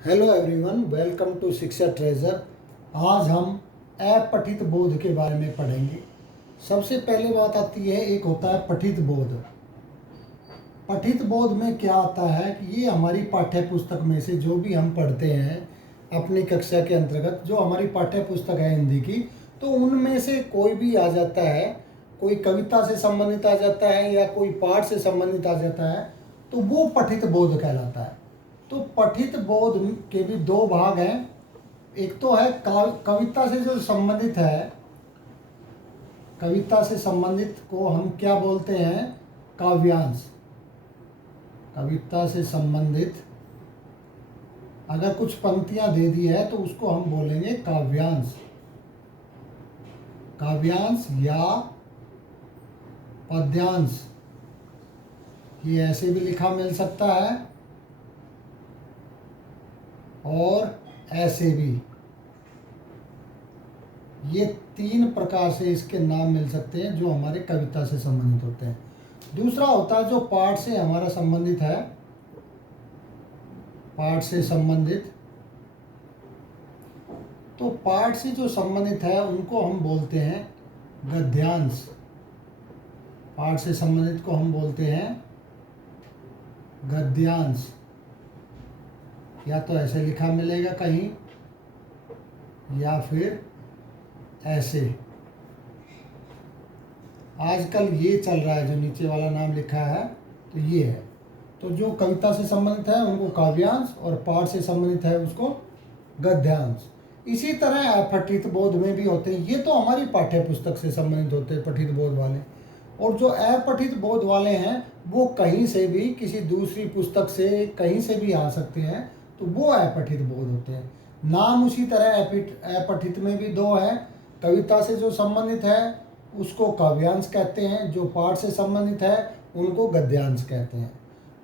Hello everyone, welcome to शिक्षा treasure. आज हम अपठित बोध के बारे में पढ़ेंगे। सबसे पहले बात आती है, एक होता है पठित बोध। पठित बोध में क्या आता है कि ये हमारी पाठ्य पुस्तक में से जो भी हम पढ़ते हैं अपनी कक्षा के अंतर्गत, जो हमारी पाठ्य पुस्तक है हिंदी की, तो उनमें से कोई भी आ जाता है। कोई कविता से संबंधित आ जाता है या कोई पाठ से संबंधित आ जाता है, तो वो पठित बोध कहलाता है। तो पठित बोध के भी दो भाग हैं। एक तो है कविता से जो संबंधित है, कविता से संबंधित को हम क्या बोलते हैं? काव्यांश। कविता से संबंधित अगर कुछ पंक्तियां दे दी है तो उसको हम बोलेंगे काव्यांश। काव्यांश या पद्यांश, ये ऐसे भी लिखा मिल सकता है और ऐसे भी। ये तीन प्रकार से इसके नाम मिल सकते हैं जो हमारे कविता से संबंधित होते हैं। दूसरा होता है जो पाठ से हमारा संबंधित है। पाठ से संबंधित, तो पाठ से जो संबंधित है उनको हम बोलते हैं गद्यांश। पाठ से संबंधित को हम बोलते हैं गद्यांश। या तो ऐसे लिखा मिलेगा कहीं या फिर ऐसे। आजकल ये चल रहा है, जो नीचे वाला नाम लिखा है तो ये है। तो जो कविता से संबंधित है उनको काव्यांश और पाठ से संबंधित है उसको गद्यांश। इसी तरह अपठित बोध में भी होते हैं। ये तो हमारी पाठ्य पुस्तक से संबंधित होते हैं पठित बोध वाले। और जो अपठित बोध वाले हैं वो कहीं से भी, किसी दूसरी पुस्तक से कहीं से भी आ सकते हैं, तो वो अपठित बोध होते हैं। नाम उसी तरह अपठित में भी दो है। कविता से जो संबंधित है उसको काव्यांश कहते हैं, जो पाठ से संबंधित है उनको गद्यांश कहते हैं।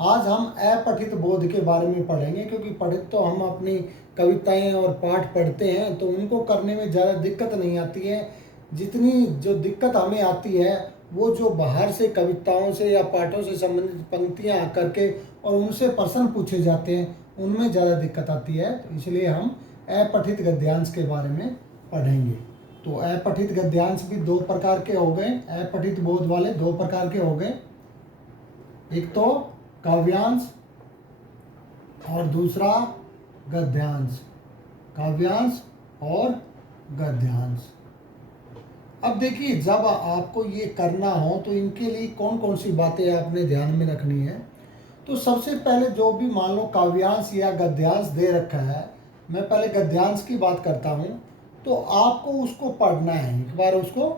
आज हम अपठित बोध के बारे में पढ़ेंगे, क्योंकि पढ़ित तो हम अपनी कविताएं और पाठ पढ़ते हैं तो उनको करने में ज़्यादा दिक्कत नहीं आती है। जितनी जो दिक्कत हमें आती है वो जो बाहर से कविताओं से या पाठों से संबंधित पंक्तियां आकर के और उनसे प्रश्न पूछे जाते हैं, उनमें ज़्यादा दिक्कत आती है। तो इसलिए हम अपठित गद्यांश के बारे में पढ़ेंगे। तो अपठित गद्यांश भी दो प्रकार के हो गए। अपठित बोध वाले दो प्रकार के हो गए, एक तो काव्यांश और दूसरा गद्यांश। काव्यांश और गद्यांश। अब देखिए, जब आपको ये करना हो तो इनके लिए कौन कौन सी बातें आपने ध्यान में रखनी है। तो सबसे पहले जो भी मान लो काव्यांश या गद्यांश दे रखा है, मैं पहले गद्यांश की बात करता हूँ। तो आपको उसको पढ़ना है, एक बार उसको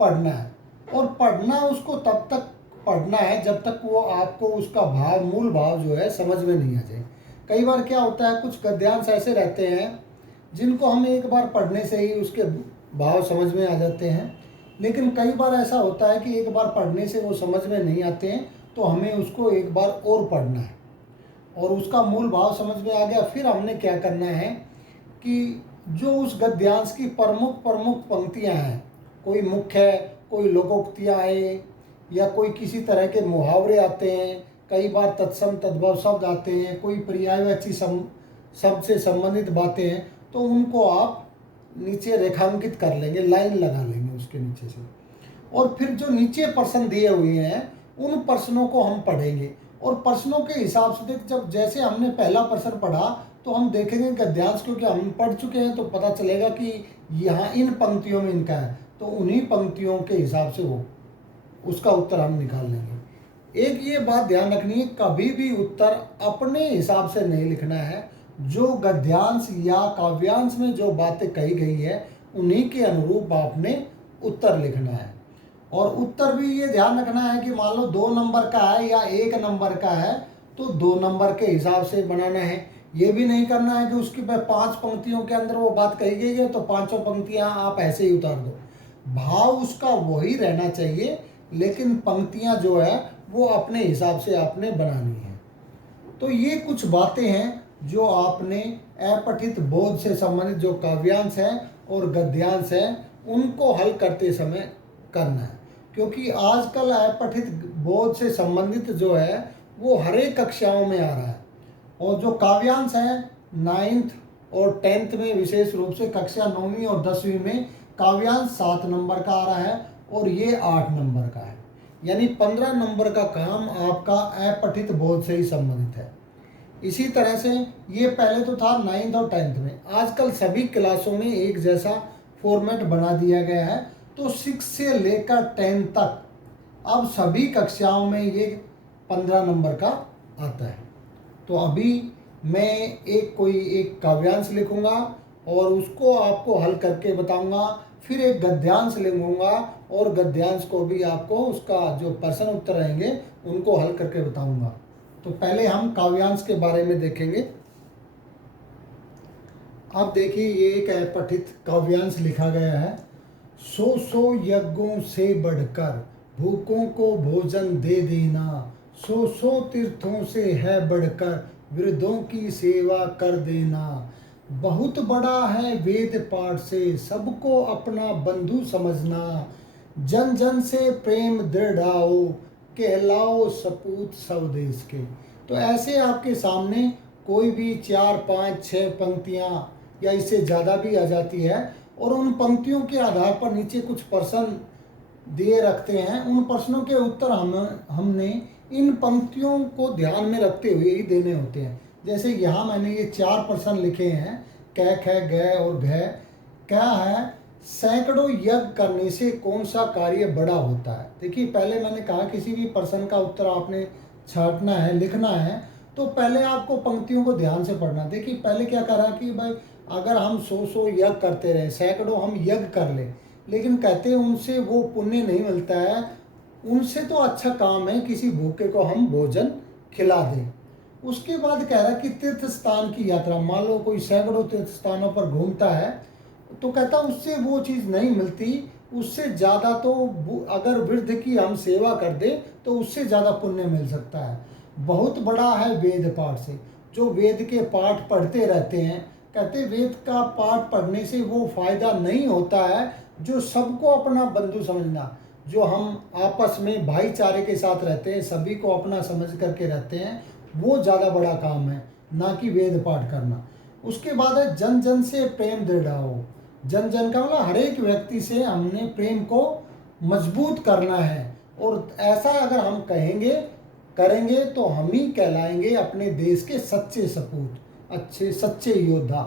पढ़ना है। और पढ़ना उसको तब तक पढ़ना है जब तक वो आपको उसका भाव, मूल भाव जो है समझ में नहीं आ जाए। कई बार क्या होता है, कुछ गद्यांश ऐसे रहते हैं जिनको हम एक बार पढ़ने से ही उसके भाव समझ में आ जाते हैं। लेकिन कई बार ऐसा होता है कि एक बार पढ़ने से वो समझ में नहीं आते हैं, तो हमें उसको एक बार और पढ़ना है और उसका मूल भाव समझ में आ गया। फिर हमने क्या करना है कि जो उस गद्यांश की प्रमुख प्रमुख पंक्तियां हैं, कोई मुख्य है, कोई लोकोक्तियां हैं, या कोई किसी तरह के मुहावरे आते हैं, कई बार तत्सम तद्भव शब्द आते हैं, कोई पर्यायवाची शब्द से संबंधित बातें हैं, तो उनको आप नीचे रेखांकित कर लेंगे, लाइन लगा लेंगे उसके नीचे से। और फिर जो नीचे प्रश्न दिए हुए हैं उन प्रश्नों को हम पढ़ेंगे। और प्रश्नों के हिसाब से देख, जब जैसे हमने पहला प्रश्न पढ़ा तो हम देखेंगे गद्यांश, क्योंकि हम पढ़ चुके हैं तो पता चलेगा कि यहाँ इन पंक्तियों में इनका है, तो उन्हीं पंक्तियों के हिसाब से वो उसका उत्तर हम निकाल लेंगे। एक ये बात ध्यान रखनी है, कभी भी उत्तर अपने हिसाब से नहीं लिखना है। जो गद्यांश या काव्यांश में जो बातें कही गई है उन्हीं के अनुरूप आपने उत्तर लिखना है। और उत्तर भी ये ध्यान रखना है कि मान लो 2 नंबर का है या 1 नंबर का है तो 2 नंबर के हिसाब से बनाना है। ये भी नहीं करना है कि उसकी 5 पंक्तियों के अंदर वो बात कही गई है तो पांचों पंक्तियां आप ऐसे ही उतार दो। भाव उसका वही रहना चाहिए, लेकिन पंक्तियां जो है वो अपने हिसाब से आपने बनानी है। तो ये कुछ बातें हैं जो आपने अपठित बोध से संबंधित जो काव्यांश है और गद्यांश है उनको हल करते समय करना है। क्योंकि आजकल अपठित बोध से संबंधित जो है वो हर एक कक्षाओं में आ रहा है। और जो काव्यांश है नाइन्थ और 10th में, विशेष रूप से कक्षा 9वीं और 10वीं में काव्यांश 7 नंबर का आ रहा है और ये 8 नंबर का है। यानी 15 नंबर का काम आपका अपठित बोध से ही संबंधित है। इसी तरह से ये पहले तो था 9th और 10th में, आजकल सभी क्लासों में एक जैसा फॉर्मेट बना दिया गया है। तो 6 से लेकर 10 तक अब सभी कक्षाओं में ये 15 नंबर का आता है। तो अभी मैं एक काव्यांश लिखूंगा और उसको आपको हल करके बताऊंगा, फिर एक गद्यांश लिखूंगा और गद्यांश को भी आपको उसका जो प्रश्न उत्तर रहेंगे उनको हल करके बताऊंगा। तो पहले हम काव्यांश के बारे में देखेंगे। अब देखिए, ये एक पठित काव्यांश लिखा गया है। सौ यज्ञों से बढ़कर भूखों को भोजन दे देना, सौ तीर्थों से है बढ़कर वृद्धों की सेवा कर देना। बहुत बड़ा है वेद पाठ से सबको अपना बंधु समझना, जन जन से प्रेम दृढ़ाओ कहलाओ सपूत स्वदेश के। तो ऐसे आपके सामने कोई भी 4, 5, 6 पंक्तियां या इससे ज़्यादा भी आ जाती है और उन पंक्तियों के आधार पर नीचे कुछ प्रश्न दिए रखते हैं। उन प्रश्नों के उत्तर हमने इन पंक्तियों को ध्यान में रखते हुए ही देने होते हैं। जैसे यहाँ मैंने ये 4 प्रश्न लिखे हैं, कै, ख, ग और घ। क्या है? सैकड़ों यज्ञ करने से कौन सा कार्य बड़ा होता है। देखिए, पहले मैंने कहा किसी भी प्रश्न का उत्तर आपने छांटना है, लिखना है, तो पहले आपको पंक्तियों को ध्यान से पढ़ना। देखिए, पहले क्या करा कि भाई अगर हम 100 यज्ञ करते रहे, सैकड़ों हम यज्ञ कर ले, लेकिन कहते हैं उनसे वो पुण्य नहीं मिलता है, उनसे तो अच्छा काम है किसी भूखे को हम भोजन खिला दें। उसके बाद कह रहा कि तीर्थ स्थान की यात्रा, मान लो कोई सैकड़ों तीर्थ स्थानों पर घूमता है, तो कहता उससे वो चीज़ नहीं मिलती, उससे ज़्यादा तो अगर वृद्ध की हम सेवा कर दें तो उससे ज़्यादा पुण्य मिल सकता है। बहुत बड़ा है वेद पाठ से, जो वेद के पाठ पढ़ते रहते हैं, कहते वेद का पाठ पढ़ने से वो फायदा नहीं होता है जो सबको अपना बंधु समझना, जो हम आपस में भाईचारे के साथ रहते हैं, सभी को अपना समझ करके रहते हैं, वो ज़्यादा बड़ा काम है, ना कि वेद पाठ करना। उसके बाद है जन जन से प्रेम दृढ़ाओ। जन जन का मतलब हर एक व्यक्ति से हमने प्रेम को मजबूत करना है, और ऐसा अगर हम कहेंगे करेंगे तो हम ही कहलाएंगे अपने देश के सच्चे सपूत, अच्छे सच्चे योद्धा।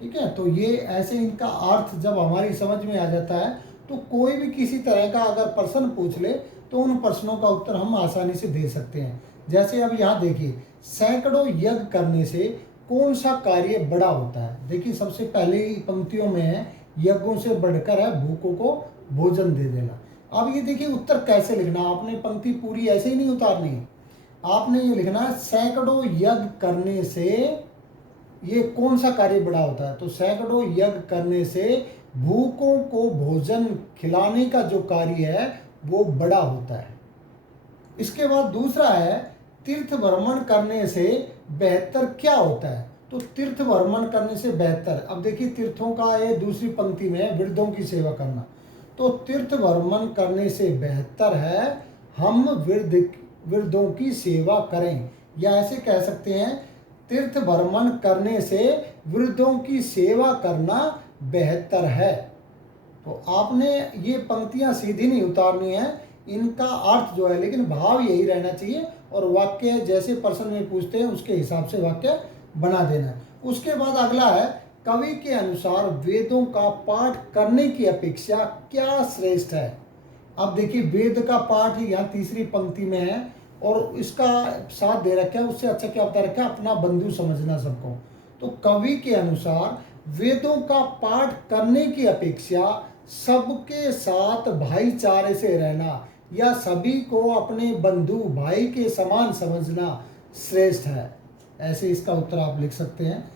ठीक है, तो ये ऐसे इनका अर्थ जब हमारी समझ में आ जाता है तो कोई भी किसी तरह का अगर प्रश्न पूछ ले तो उन प्रश्नों का उत्तर हम आसानी से दे सकते हैं। जैसे अब यहाँ देखिए, सैकड़ों यज्ञ करने से कौन सा कार्य बड़ा होता है। देखिए, सबसे पहले ही पंक्तियों में है यज्ञों से बढ़कर है भूखों को भोजन दे देना। अब ये देखिए उत्तर कैसे लिखना, आपने पंक्ति पूरी ऐसे ही नहीं उतारनी है, आपने ये लिखना है सैकड़ों यज्ञ करने से ये कौन सा कार्य बड़ा होता है। तो सैकड़ों यज्ञ करने से भूखों को भोजन खिलाने का जो कार्य है वो बड़ा होता है। इसके बाद दूसरा है तीर्थ भ्रमण करने से बेहतर क्या होता है। तो तीर्थ भ्रमण करने से बेहतर, अब देखिए तीर्थों का ये दूसरी पंक्ति में है वृद्धों की सेवा करना। तो तीर्थ भ्रमण करने से बेहतर है हम वृद्धों की सेवा करें, या ऐसे कह सकते हैं तीर्थ भ्रमण करने से वृद्धों की सेवा करना बेहतर है। तो आपने ये पंक्तियां सीधी नहीं उतारनी है, इनका अर्थ जो है, लेकिन भाव यही रहना चाहिए, और वाक्य जैसे प्रश्न में पूछते हैं उसके हिसाब से वाक्य बना देना है। उसके बाद अगला है कवि के अनुसार वेदों का पाठ करने की अपेक्षा क्या श्रेष्ठ है। अब देखिए वेद का पाठ यहाँ तीसरी पंक्ति में है और इसका साथ दे रखा है, उससे अच्छा क्या बता रखा है, अपना बंधु समझना सबको। तो कवि के अनुसार वेदों का पाठ करने की अपेक्षा सबके साथ भाईचारे से रहना या सभी को अपने बंधु भाई के समान समझना श्रेष्ठ है। ऐसे इसका उत्तर आप लिख सकते हैं।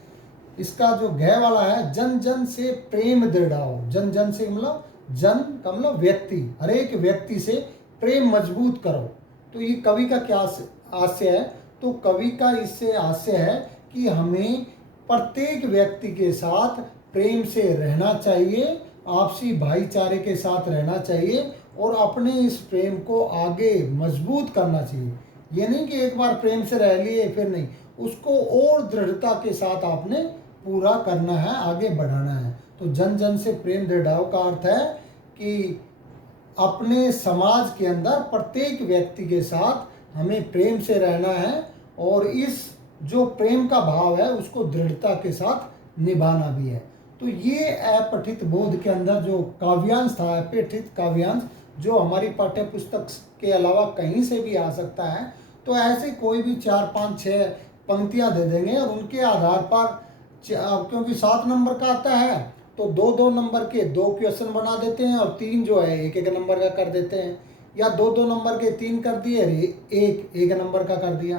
इसका जो गह वाला है जन जन से प्रेम दृढ़ाओ। जन जन से मतलब जन का मतलब व्यक्ति, हर एक व्यक्ति से प्रेम मजबूत करो। तो ये कवि का क्या आशय है, तो कवि का इससे आशय है कि हमें प्रत्येक व्यक्ति के साथ प्रेम से रहना चाहिए, आपसी भाईचारे के साथ रहना चाहिए और अपने इस प्रेम को आगे मजबूत करना चाहिए। ये नहीं कि एक बार प्रेम से रह लिए फिर नहीं, उसको और दृढ़ता के साथ आपने पूरा करना है, आगे बढ़ाना है। तो जन जन से प्रेम दृढ़ाओ का अर्थ है कि अपने समाज के अंदर प्रत्येक व्यक्ति के साथ हमें प्रेम से रहना है और इस जो प्रेम का भाव है उसको दृढ़ता के साथ निभाना भी है। तो ये अपठित बोध के अंदर जो काव्यांश था, अपठित काव्यांश, जो हमारी पाठ्य पुस्तक के अलावा कहीं से भी आ सकता है, तो ऐसे कोई भी 4, 5, 6 पंक्तियां दे देंगे और उनके आधार पर, क्योंकि 7 नंबर का आता है तो 2-2 नंबर के 2 क्वेश्चन बना देते हैं और 3 जो है 1-1 नंबर का कर देते हैं, या 2-2 नंबर के 3 कर दिए, 1-1 नंबर का कर दिया।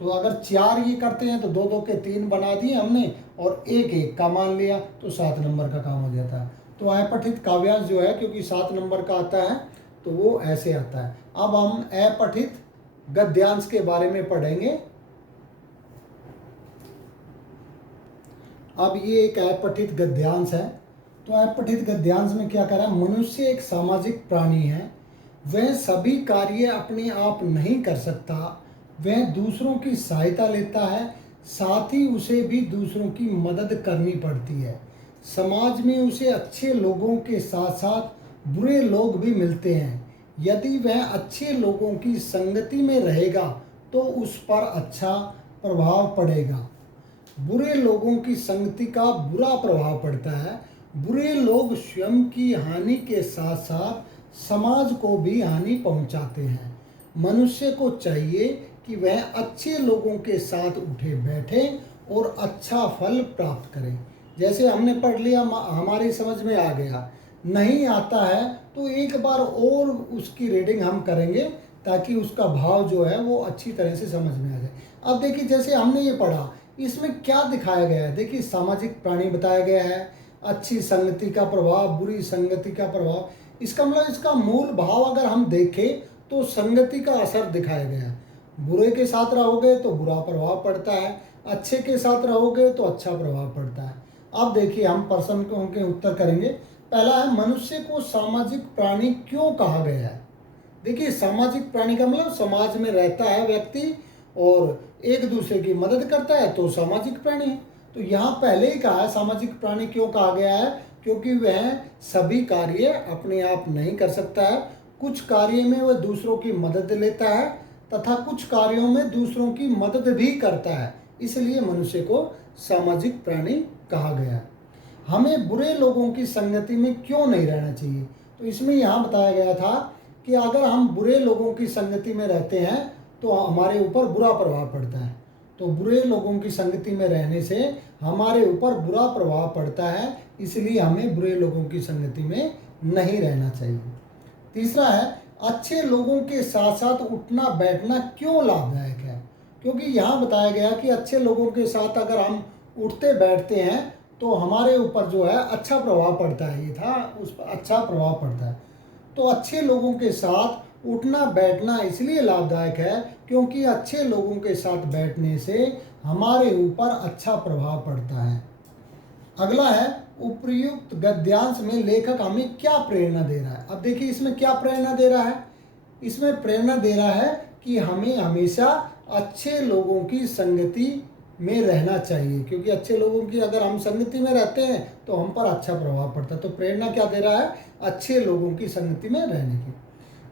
तो अगर 4 ये करते हैं तो 2-2 के 3 बना दिए हमने और 1-1 का मान लिया, तो 7 नंबर का काम हो जाता है। तो अपठित काव्यांश जो है, क्योंकि 7 नंबर का आता है तो वो ऐसे आता है। अब हम अपठित गद्यांश के बारे में पढ़ेंगे। अब ये एक अपठित गद्यांश है। तो अपठित गद्यांश में क्या कह रहा है, मनुष्य एक सामाजिक प्राणी है, वह सभी कार्य अपने आप नहीं कर सकता, वह दूसरों की सहायता लेता है, साथ ही उसे भी दूसरों की मदद करनी पड़ती है। समाज में उसे अच्छे लोगों के साथ साथ बुरे लोग भी मिलते हैं। यदि वह अच्छे लोगों की संगति में रहेगा तो उस पर अच्छा प्रभाव पड़ेगा। बुरे लोगों की संगति का बुरा प्रभाव पड़ता है। बुरे लोग स्वयं की हानि के साथ साथ समाज को भी हानि पहुंचाते हैं। मनुष्य को चाहिए कि वह अच्छे लोगों के साथ उठे बैठे और अच्छा फल प्राप्त करें। जैसे हमने पढ़ लिया, हमारी समझ में आ गया, नहीं आता है तो एक बार और उसकी रीडिंग हम करेंगे ताकि उसका भाव जो है वो अच्छी तरह से समझ में आ जाए। अब देखिए, जैसे हमने ये पढ़ा, इसमें क्या दिखाया गया है, देखिए सामाजिक प्राणी बताया गया है, अच्छी संगति का प्रभाव, बुरी संगति का प्रभाव। इसका मतलब इसका मूल भाव अगर हम देखें तो संगति का असर दिखाया गया है। बुरे के साथ रहोगे तो बुरा प्रभाव पड़ता है, अच्छे के साथ रहोगे तो अच्छा प्रभाव पड़ता है। अब देखिए हम प्रश्न के उत्तर करेंगे। पहला है, मनुष्य को सामाजिक प्राणी क्यों कहा गया है। देखिए सामाजिक प्राणी का मतलब समाज में रहता है व्यक्ति और एक दूसरे की मदद करता है तो सामाजिक प्राणी है। तो यहाँ पहले ही कहा है सामाजिक प्राणी क्यों कहा गया है, क्योंकि वह सभी कार्य अपने आप नहीं कर सकता है, कुछ कार्य में वह दूसरों की मदद लेता है तथा कुछ कार्यों में दूसरों की मदद भी करता है, इसलिए मनुष्य को सामाजिक प्राणी कहा गया है। हमें बुरे लोगों की संगति में क्यों नहीं रहना चाहिए, तो इसमें यहाँ बताया गया था कि अगर हम बुरे लोगों की संगति में रहते हैं तो हमारे ऊपर बुरा प्रभाव पड़ता है। तो बुरे लोगों की संगति में रहने से हमारे ऊपर बुरा प्रभाव पड़ता है, इसलिए हमें बुरे लोगों की संगति में नहीं रहना चाहिए। तीसरा है, अच्छे लोगों के साथ साथ उठना बैठना क्यों लाभदायक है, क्योंकि यहाँ बताया गया कि अच्छे लोगों के साथ अगर हम उठते बैठते हैं तो हमारे ऊपर जो है अच्छा प्रभाव पड़ता है, ये था उस पर अच्छा प्रभाव पड़ता है। तो अच्छे लोगों के साथ उठना बैठना इसलिए लाभदायक है क्योंकि अच्छे लोगों के साथ बैठने से हमारे ऊपर अच्छा प्रभाव पड़ता है। अगला है, उपर्युक्त गद्यांश में लेखक हमें क्या प्रेरणा दे रहा है। अब देखिए इसमें क्या प्रेरणा दे रहा है, इसमें प्रेरणा दे रहा है कि हमें हमेशा अच्छे लोगों की संगति में रहना चाहिए, क्योंकि अच्छे लोगों की अगर हम संगति में रहते हैं तो हम पर अच्छा प्रभाव पड़ता है। तो प्रेरणा क्या दे रहा है, अच्छे लोगों की संगति में रहने की।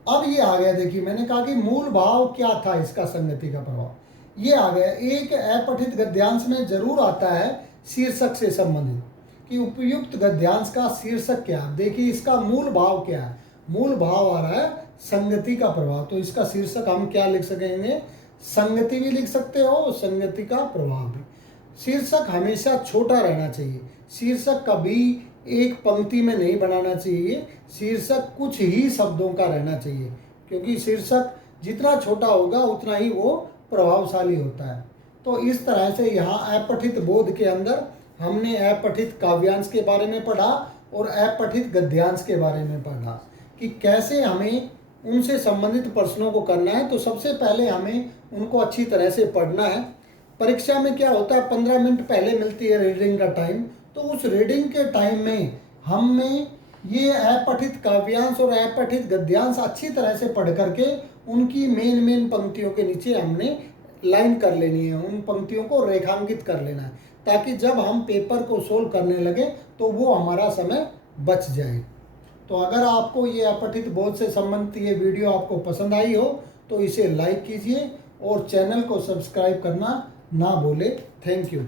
अब ये आ गया, देखिए मैंने कहा कि मूल भाव क्या था इसका, संगति का प्रभाव, ये आ गया। एक अपठित गद्यांश में जरूर आता है शीर्षक से संबंधित कि उपयुक्त गद्यांश का शीर्षक क्या है। देखिए इसका मूल भाव क्या है, मूल भाव आ रहा है संगति का प्रभाव, तो इसका शीर्षक हम क्या लिख सकेंगे, संगति भी लिख सकते हो, संगति का प्रभाव भी। शीर्षक हमेशा छोटा रहना चाहिए, शीर्षक कभी एक पंक्ति में नहीं बनाना चाहिए, शीर्षक कुछ ही शब्दों का रहना चाहिए, क्योंकि शीर्षक जितना छोटा होगा उतना ही वो प्रभावशाली होता है। तो इस तरह से यहाँ अपठित बोध के अंदर हमने अपठित काव्यांश के बारे में पढ़ा और अपठित गद्यांश के बारे में पढ़ा कि कैसे हमें उनसे संबंधित प्रश्नों को करना है। तो सबसे पहले हमें उनको अच्छी तरह से पढ़ना है। परीक्षा में क्या होता है, 15 मिनट पहले मिलती है रीडिंग का टाइम, तो उस रीडिंग के टाइम में हमें ये अपठित काव्यांश और अपठित गद्यांश अच्छी तरह से पढ़ करके उनकी मेन पंक्तियों के नीचे हमने लाइन कर लेनी है, उन पंक्तियों को रेखांकित कर लेना है, ताकि जब हम पेपर को सोल्व करने लगे तो वो हमारा समय बच जाए। तो अगर आपको ये अपठित बोध से संबंधित ये वीडियो आपको पसंद आई हो तो इसे लाइक कीजिए और चैनल को सब्सक्राइब करना ना भूले। Thank you.